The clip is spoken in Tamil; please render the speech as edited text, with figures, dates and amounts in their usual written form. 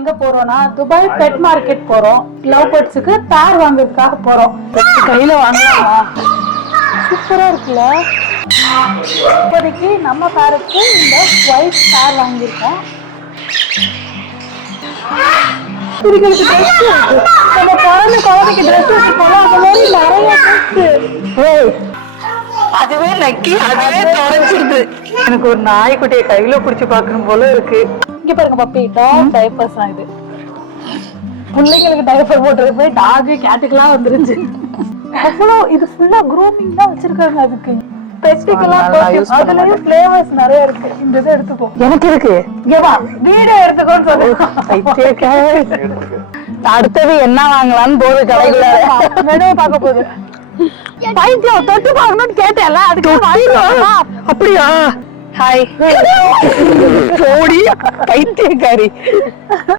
எங்க போறோம்னா துபாய் பெட் மார்க்கெட் போறோம். லவ் பேர்ட்ஸுக்கு பேர் வாங்குறதுக்காக போறோம். கையில வாங்கலாமா? சூப்பரா இருக்குல்ல. இப்போதைக்கு நம்ம பேருக்கு இந்த ஒயிட் பேர் வாங்கியிருக்கோம். நம்ம குழந்தைக்கு ட்ரெஸ் வச்சுக்கோல அந்த மாதிரி நிறைய ட்ரெஸ். அதுவே நக்கி அதுவே தொலைச்சிருது. எனக்கு ஒரு நாய்க்குட்டியை கையில புடிச்சு பாக்கணும் போல இருக்கு. இங்க பாருங்க பப்பி, டாக் டைப்பர்ஸ் தான் இது. பிள்ளைங்களுக்கு டைப்பர் போட்டது போய் டாக் கேட்டுக்கெல்லாம் வந்துருச்சு. அவ்வளோ இது ஃபுல்லா க்ரூமிங் தான் வச்சிருக்காங்க. அதுக்கு பெஸ்டிக்கெல்லாம் அதுலயும் ஃபிளேவர்ஸ் நிறைய இருக்கு. இந்த இதை எடுத்துக்கோ. எனக்கு இருக்கு. ஏவா வீடியோ எடுத்துக்கோன்னு சொல்லு. அடுத்தது என்ன வாங்கலாம்னு போது கடையில மெனுவை பார்க்க போகுது. பைத்தியம் தொட்டு பார்க்கணும்னு கேட்டேன்ல, அதுக்கு அப்படியா? ஹாய், பைத்தியக்காரி.